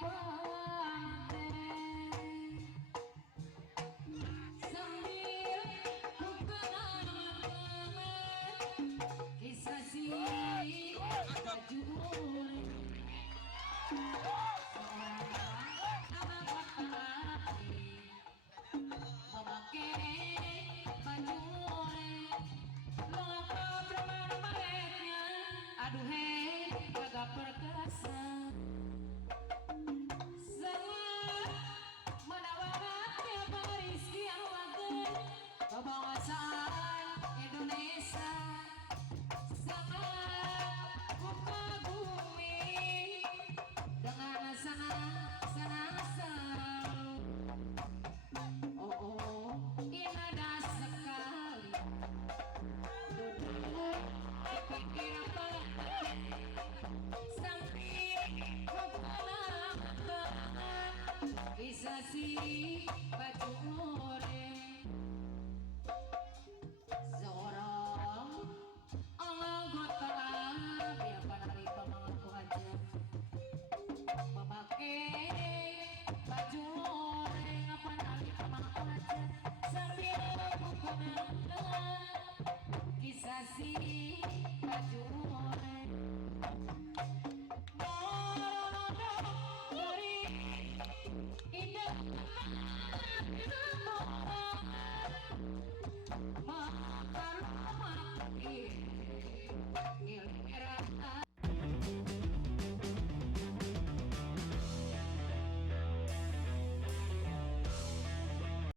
pengantin sambil ku kenang kisah si baju seorang abang laki memakai baju lupa bermerek-mereknya aduh hei gagah perkasa sangat menawarkan Rizky Awagen kebangsaan Indonesia sangat kukagumi dengan senang oh indah sekali duduk pikir sampai kepalang kisah si baju oranye seorang anggota biar panari pemangku aja memakai baju oranye panari pemangku aja sambil buku menonton kisah si baju oranye dari indah